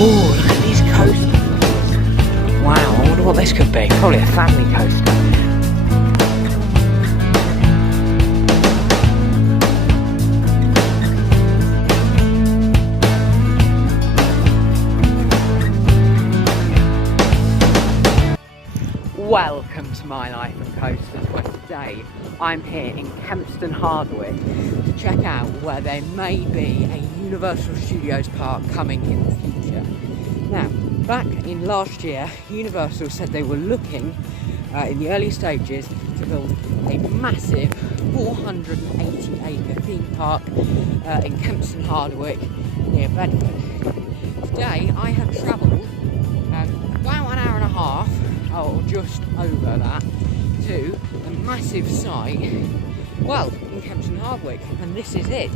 Oh, look at these coasters. Wow, I wonder what this could be. Probably a family coaster. Welcome to My Life of Coasters, where today I'm here in Kempston Hardwick to check out where there may be a Universal Studios park coming in the future. Now, back in last year, Universal said they were looking in the early stages to build a massive 480-acre theme park in Kempston Hardwick near Bedford. Today I have travelled about an hour and a half, or just over that, to a massive site, well, in Kempston Hardwick, and this is it.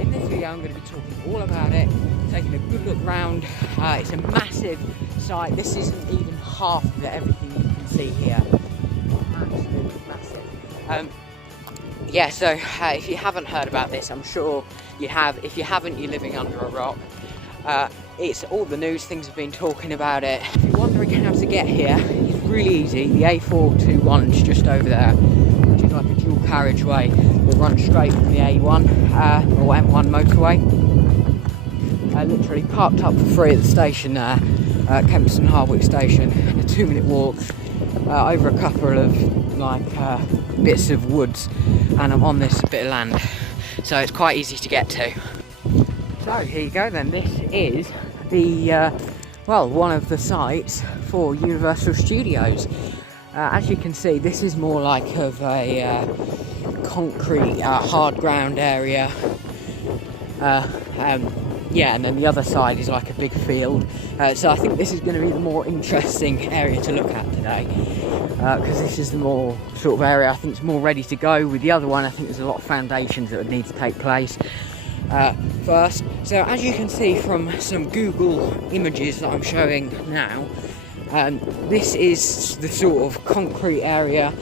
In this video I'm going to be talking all about it, taking a good look round. It's a massive site. This isn't even half of everything you can see here. Absolutely massive. Yeah, so if you haven't heard about this, I'm sure you have. If you haven't, you're living under a rock. It's all the news, things have been talking about it. If you're wondering how to get here, it's really easy. The A421 is just over there, which is like a dual carriageway that runs straight from the A1 or M1 motorway. Literally parked up for free at the station there, Kempston Hardwick station, and a 2-minute walk over a couple of bits of woods, and I'm on this bit of land, so it's quite easy to get to. So here you go then, this is the, one of the sites for Universal Studios. As you can see, this is more like of a concrete, hard ground area. Yeah, and then the other side is like a big field. So I think this is going to be the more interesting area to look at today. Because this is the more sort of area I think is more ready to go. With the other one, I think there's a lot of foundations that would need to take place first. So as you can see from some Google images that I'm showing now, this is the sort of concrete area,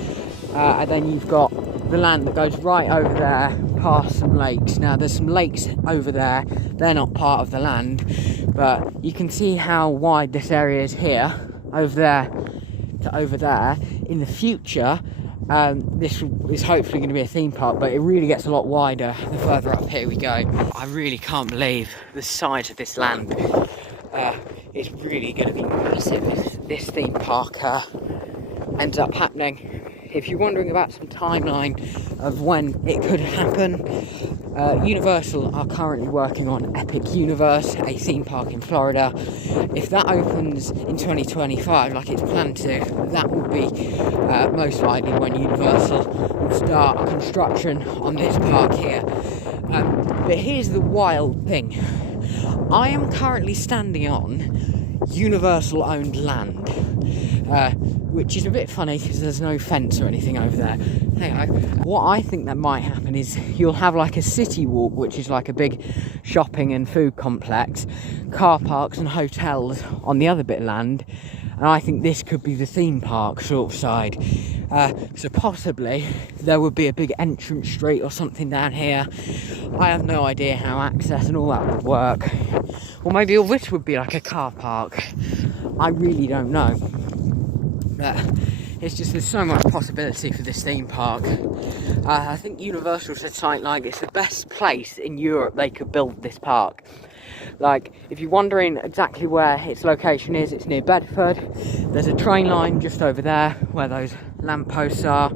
and then you've got the land that goes right over there past some lakes. Now there's some lakes over there, they're not part of the land, but you can see how wide this area is here, over there to over there. In the future, this is hopefully going to be a theme park, but it really gets a lot wider the further up here we go. I really can't believe the size of this land. It's really going to be massive if this theme park ends up happening. If you're wondering about some timeline of when it could happen, Universal are currently working on Epic Universe, a theme park in Florida. If that opens in 2025, like it's planned to, that will be most likely when Universal will start construction on this park here. But here's the wild thing. I am currently standing on Universal-owned land, which is a bit funny because there's no fence or anything over there. Anyway, what I think that might happen is you'll have like a city walk, which is like a big shopping and food complex, car parks and hotels on the other bit of land, and I think this could be the theme park sort of side. So possibly there would be a big entrance street or something down here. I have no idea how access and all that would work. Or maybe all this would be like a car park. I really don't know. But it's just, there's so much possibility for this theme park. I think Universal said something like it's the best place in Europe they could build this park. Like, if you're wondering exactly where its location is, it's near Bedford. There's a train line just over there where those lampposts are.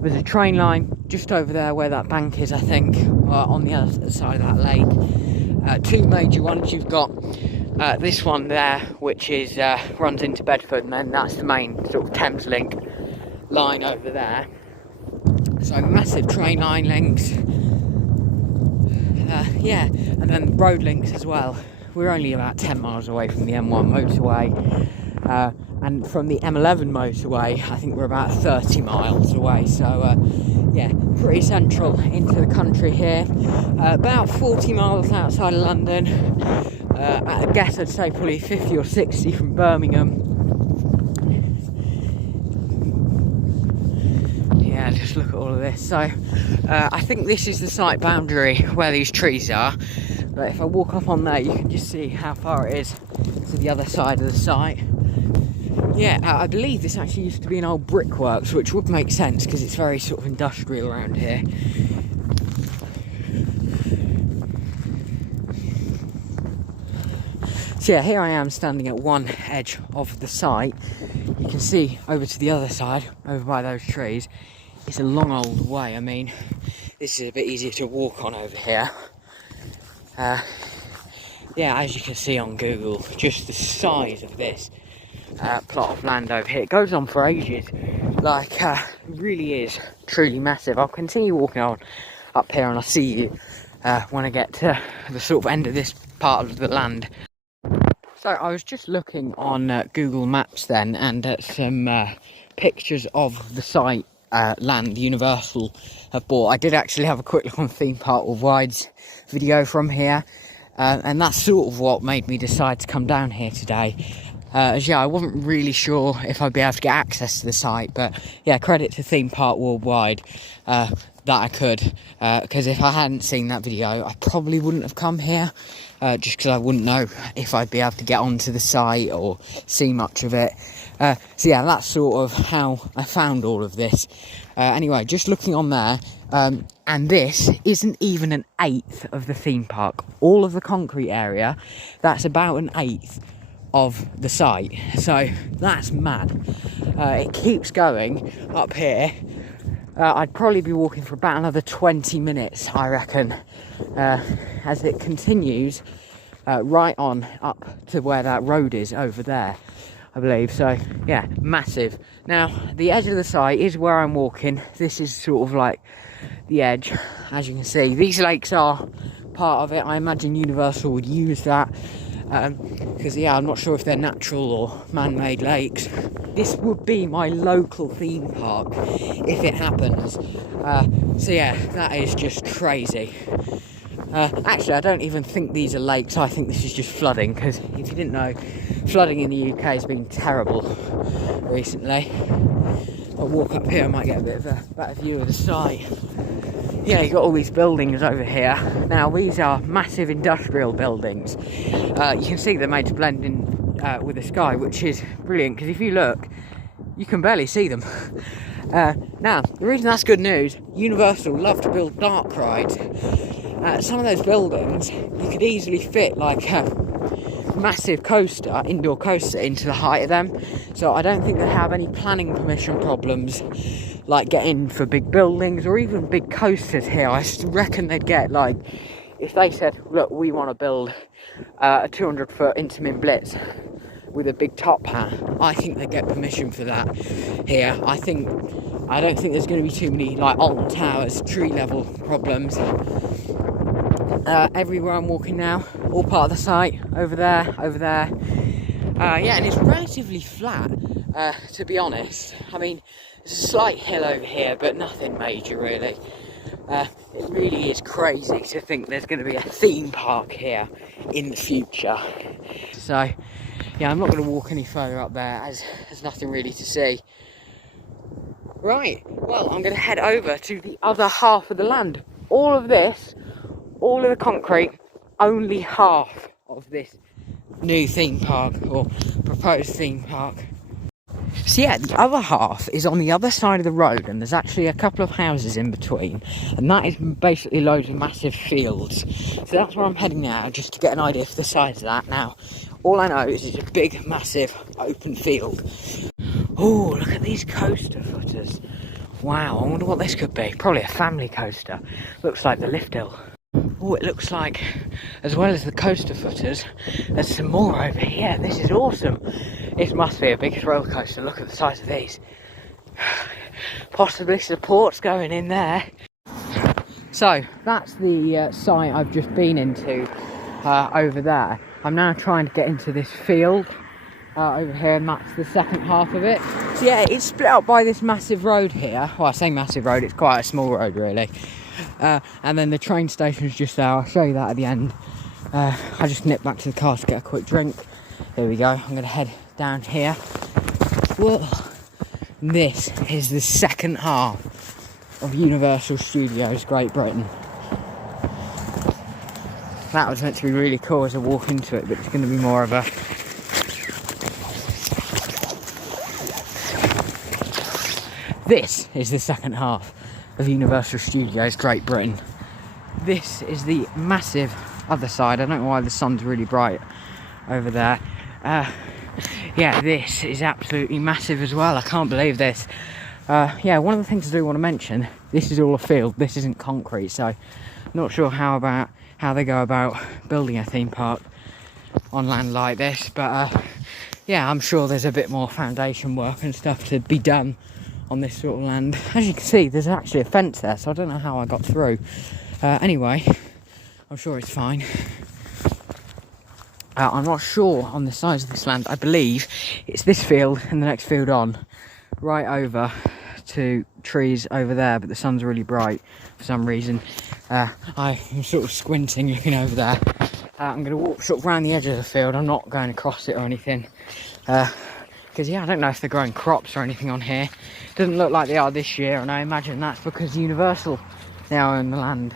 There's a train line just over there where that bank is, I think, on the other side of that lake. Two major ones. You've got this one there, which is runs into Bedford, and then that's the main sort of Thameslink line over there. So massive train line links. Yeah, and then road links as well. We're only about 10 miles away from the M1 motorway, and from the M11 motorway I think we're about 30 miles away, so yeah, pretty central into the country here. About 40 miles outside of London. I guess I'd say probably 50 or 60 from Birmingham. Yeah, just look at all of this. So I think this is the site boundary where these trees are. But if I walk up on there, you can just see how far it is to the other side of the site. Yeah, I believe this actually used to be an old brickworks, which would make sense because it's very sort of industrial around here. So yeah, here I am standing at one edge of the site. You can see over to the other side, over by those trees. It's a long old way. I mean, this is a bit easier to walk on over here. Yeah, as you can see on Google, just the size of this plot of land over here. It goes on for ages. Like, it really is truly massive. I'll continue walking on up here and I'll see you when I get to the sort of end of this part of the land. So I was just looking on Google Maps then, and at some pictures of the site land Universal have bought. I did actually have a quick look on Theme Park Worldwide's video from here, and that's sort of what made me decide to come down here today. As yeah, I wasn't really sure if I'd be able to get access to the site, but yeah, credit to Theme Park Worldwide that I could, because if I hadn't seen that video, I probably wouldn't have come here. Just because I wouldn't know if I'd be able to get onto the site or see much of it. So yeah, that's sort of how I found all of this. Anyway, just looking on there, and this isn't even an eighth of the theme park. All of the concrete area, that's about an eighth of the site. So that's mad. It keeps going up here. I'd probably be walking for about another 20 minutes, I reckon, as it continues right on up to where that road is over there, I believe. So yeah, massive. Now the edge of the site is where I'm walking. This is sort of like the edge. As you can see, these lakes are part of it. I imagine Universal would use that because yeah, I'm not sure if they're natural or man-made lakes. This would be my local theme park if it happens. So yeah, that is just crazy. Actually, I don't even think these are lakes. I think this is just flooding, because if you didn't know, flooding in the UK has been terrible recently. I'll walk up here, I might get a bit of a better view of the site. Yeah, you've got all these buildings over here. Now, these are massive industrial buildings. You can see they're made to blend in with the sky, which is brilliant, because if you look, you can barely see them. Now, the reason that's good news, Universal love to build dark rides. Some of those buildings, you could easily fit like a massive coaster, indoor coaster, into the height of them. So I don't think they have any planning permission problems like getting for big buildings or even big coasters here. I reckon they'd get, like, if they said, look, we want to build a 200-foot Intamin Blitz with a big top hat, I think they'd get permission for that here. I don't think there's going to be too many like Alton Towers tree level problems. Everywhere I'm walking now, all part of the site, over there. Yeah, and it's relatively flat, to be honest. I mean, there's a slight hill over here, but nothing major really. It really is crazy to think there's going to be a theme park here in the future. So, yeah, I'm not going to walk any further up there, as there's nothing really to see. Right, well, I'm going to head over to the other half of the land. All of this, all of the concrete, only half of this new theme park, or proposed theme park. So yeah, the other half is on the other side of the road, and there's actually a couple of houses in between, and that is basically loads of massive fields. So that's where I'm heading now, just to get an idea for the size of that. Now, all I know is it's a big, massive, open field. Oh, look at these coaster footers. Wow, I wonder what this could be. Probably a family coaster. Looks like the lift hill. Oh, it looks like, as well as the coaster footers, there's some more over here. This is awesome. This must be a big roller coaster. Look at the size of these. Possibly supports going in there. So, that's the site I've just been into over there. I'm now trying to get into this field over here, and that's the second half of it. So yeah, it's split up by this massive road here. Well, I say massive road, it's quite a small road really. And then the train station's just there. I'll show you that at the end. I just nipped back to the car to get a quick drink. There we go. I'm going to head down here. Whoa. This is the second half of Universal Studios Great Britain. that was meant to be really cool as a walk into it, but it's going to be more of a... This is the second half of Universal Studios Great Britain. This is the massive other side. I don't know why the sun's really bright over there. Yeah, this is absolutely massive as well. I can't believe this. Yeah, one of the things I do want to mention, this is all a field, this isn't concrete, so not sure how they go about building a theme park on land like this, but yeah, I'm sure there's a bit more foundation work and stuff to be done on this sort of land. As you can see, there's actually a fence there, so I don't know how I got through. Anyway, I'm sure it's fine. I'm not sure on the size of this land. I believe it's this field and the next field on, right over to trees over there, but the sun's really bright for some reason. I'm sort of squinting looking over there. I'm going to walk sort of around the edge of the field. I'm not going across it or anything, because yeah, I don't know if they're growing crops or anything on here. Doesn't look like they are this year, and I imagine that's because Universal now own the land.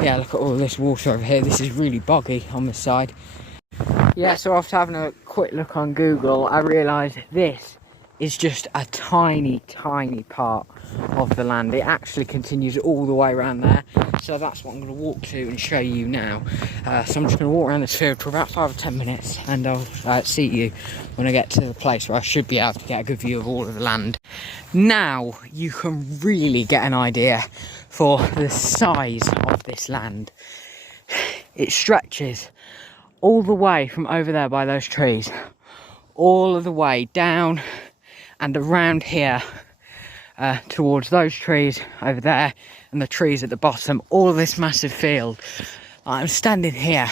Yeah, look at all this water over here. This is really boggy on this side. Yeah, so after having a quick look on Google, I realised this is just a tiny, tiny part of the land. It actually continues all the way around there. So that's what I'm going to walk to and show you now. So I'm just going to walk around this field for about 5 or 10 minutes, and I'll see you when I get to the place where I should be able to get a good view of all of the land. Now you can really get an idea for the size of this land. It stretches all the way from over there by those trees, all of the way down and around here, towards those trees over there and the trees at the bottom, all of this massive field. I'm standing here,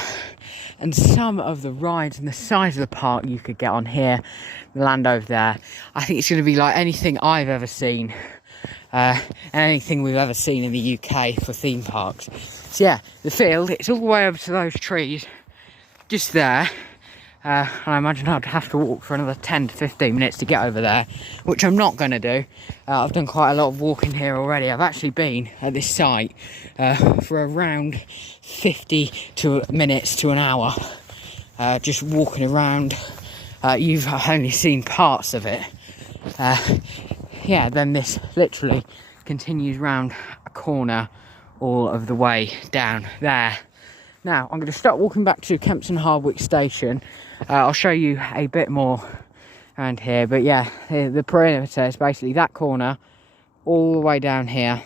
and some of the rides and the size of the park you could get on here, the land over there, I think it's going to be like anything I've ever seen, and anything we've ever seen in the UK for theme parks. So yeah, the field, it's all the way over to those trees, just there. And I imagine I'd have to walk for another 10 to 15 minutes to get over there, which I'm not going to do. I've done quite a lot of walking here already. I've actually been at this site for around 50 minutes to an hour, just walking around. You've only seen parts of it. Yeah, then this literally continues round a corner all of the way down there. Now, I'm going to start walking back to Kempston Hardwick Station. I'll show you a bit more around here. But yeah, the perimeter is basically that corner all the way down here,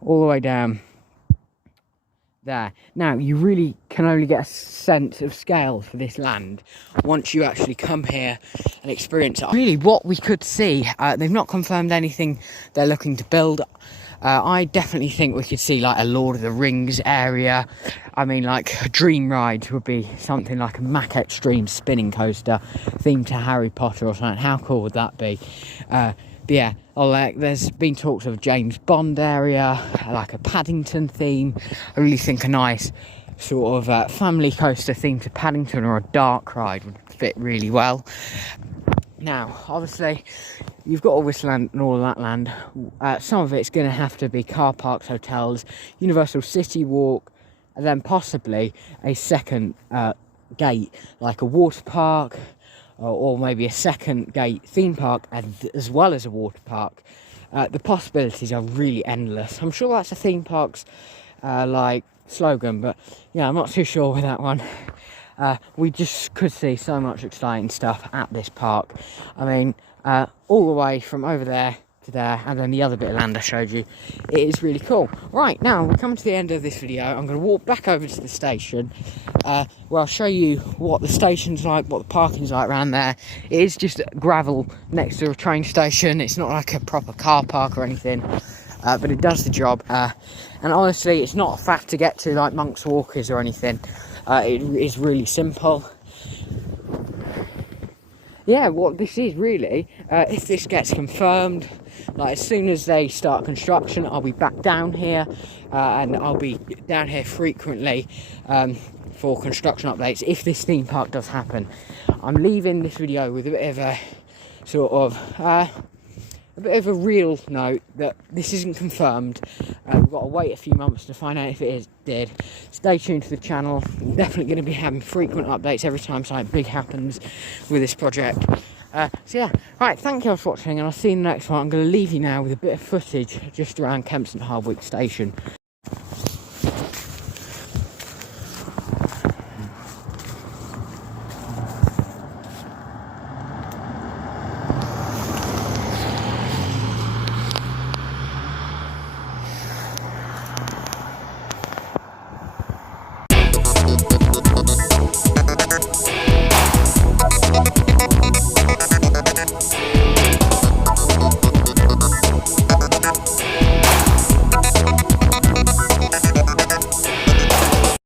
all the way down there. Now, you really can only get a sense of scale for this land once you actually come here and experience it. Really, what we could see, they've not confirmed anything they're looking to build. I definitely think we could see like a Lord of the Rings area. I mean, like a dream ride would be something like a Mack Extreme spinning coaster themed to Harry Potter or something. How cool would that be? But yeah, there's been talks of a James Bond area, like a Paddington theme. I really think a nice sort of family coaster themed to Paddington or a dark ride would fit really well. Now, obviously, you've got all this land and all of that land. Some of it's going to have to be car parks, hotels, Universal City Walk, and then possibly a second gate, like a water park, or maybe a second gate theme park, as well as a water park. The possibilities are really endless. I'm sure that's a theme park's like slogan, but yeah, I'm not too sure with that one. We just could see so much exciting stuff at this park. I mean, all the way from over there to there, and then the other bit of land I showed you. It is really cool. Right, now we're coming to the end of this video. I'm going to walk back over to the station, where I'll show you what the station's like, what the parking's like around there. It is just gravel next to a train station. It's not like a proper car park or anything, but it does the job. And honestly, it's not a faff to get to like Monk's Walkers or anything. It is really simple. Yeah, what this is really, if this gets confirmed, like as soon as they start construction, I'll be back down here, and I'll be down here frequently for construction updates if this theme park does happen. I'm leaving this video with a bit of a sort of a bit of a real note that this isn't confirmed. We've got to wait a few months to find out if it is dead. Stay tuned to the channel. I'm definitely going to be having frequent updates every time something big happens with this project. So yeah, right, thank you for watching, and I'll see you in the next one. I'm going to leave you now with a bit of footage just around Kempston Hardwick Station.